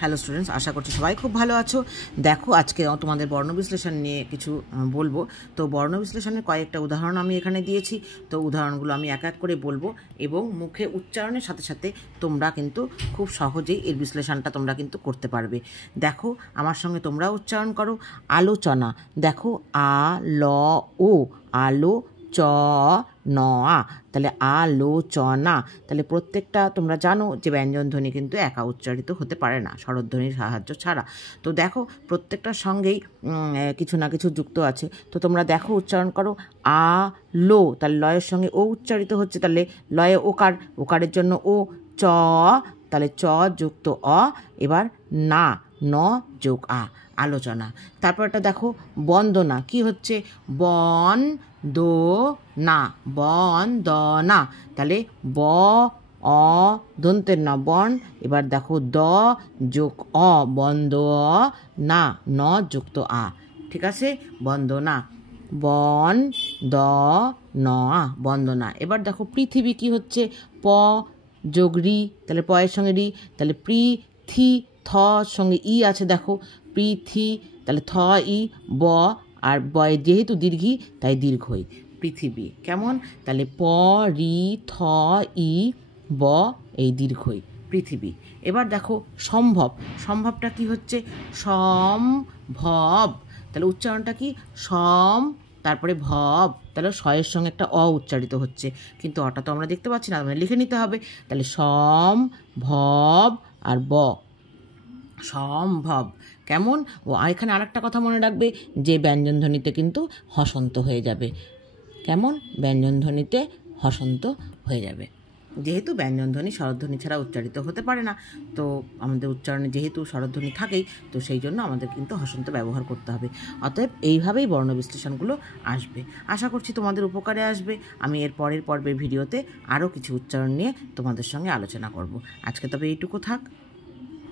Hello students, আশা করছি সবাই খুব ভালো আছো। দেখো, আজকে তোমাদের বর্ণ বিশ্লেষণ নিয়ে কিছু বলবো। তো বর্ণ বিশ্লেষণের কয়েকটা উদাহরণ আমি এখানে দিয়েছি। তো উদাহরণগুলো আমি এক এক করে বলবো এবং মুখে উচ্চারণের সাথে সাথে তোমরা কিন্তু খুব সহজেই এর বিশ্লেষণটা তোমরা কিন্তু করতে পারবে। দেখো, আমার সঙ্গে তোমরা উচ্চারণ করো। আলোচনা। দেখো, আ ল ও, আলো চ ন আ, তাহলে আলোচনা। তাহলে প্রত্যেকটা তোমরা জানো যে ব্যঞ্জনধ্বনি কিন্তু একা উচ্চারিত হতে পারে না স্বরধ্বনির সাহায্য ছাড়া। তো দেখো, প্রত্যেকটার সঙ্গেই কিছু না কিছু যুক্ত আছে। তো তোমরা দেখো, উচ্চারণ করো। আ লো, তাহলে লয়ের সঙ্গে ও উচ্চারিত হচ্ছে, তাহলে লয়ে ওকার, ওকারের জন্য ও। চ, তাহলে চ যুক্ত অ। এবার না, ন যোগ আ, আলোচনা। তারপরটা দেখো, বন্দনা। কি হচ্ছে? বন দো না, বন্দনা। তাহলে ব অ দন্তের না, বন। এবার দেখো, দ যোগ অ, বন্দ না, ন যুক্ত আ। ঠিক আছে? বন্দনা। বন দ ন আ, বন্দনা। এবার দেখো, পৃথিবী। কি হচ্ছে? প যোগ রি, তাহলে প এর সঙ্গে রি, তাহলে পৃথি। থ সঙ্গে ই আছে, দেখো, পৃথি, তাহলে থ ই ব, আর বয় যেহেতু দীর্ঘি তাই দীর্ঘই, পৃথিবী। কেমন? তাহলে প রি থ ই ব, এই দীর্ঘই, পৃথিবী। এবার দেখো, সম্ভব। সম্ভবটা কি হচ্ছে? সম্ভব। তাহলে উচ্চারণটা কি? সম, তারপরে ভব, তাহলে শয়ের সঙ্গে একটা অ উচ্চারিত হচ্ছে, কিন্তু অটা তো আমরা দেখতে পাচ্ছি না, আমাদের লিখে নিতে হবে। তাহলে সম ভব আর ব, সম্ভব। কেমন? ও এখানে আরেকটা কথা মনে রাখবে যে ব্যঞ্জনধ্বনিতে কিন্তু হসন্ত হয়ে যাবে। কেমন? ব্যঞ্জনধ্বনিতে হসন্ত হয়ে যাবে, যেহেতু ব্যঞ্জনধ্বনি স্বরধ্বনি ছাড়া উচ্চারিত হতে পারে না। তো আমাদের উচ্চারণে যেহেতু স্বরধ্বনি থাকেই, তো সেই জন্য আমাদের কিন্তু হসন্ত ব্যবহার করতে হবে। অতএব এইভাবেই বর্ণ বিশ্লেষণগুলো আসবে। আশা করছি তোমাদের উপকারে আসবে। আমি এর পরের পর্বের ভিডিওতে আরও কিছু উচ্চারণ নিয়ে তোমাদের সঙ্গে আলোচনা করব। আজকে তবে এইটুকু থাক।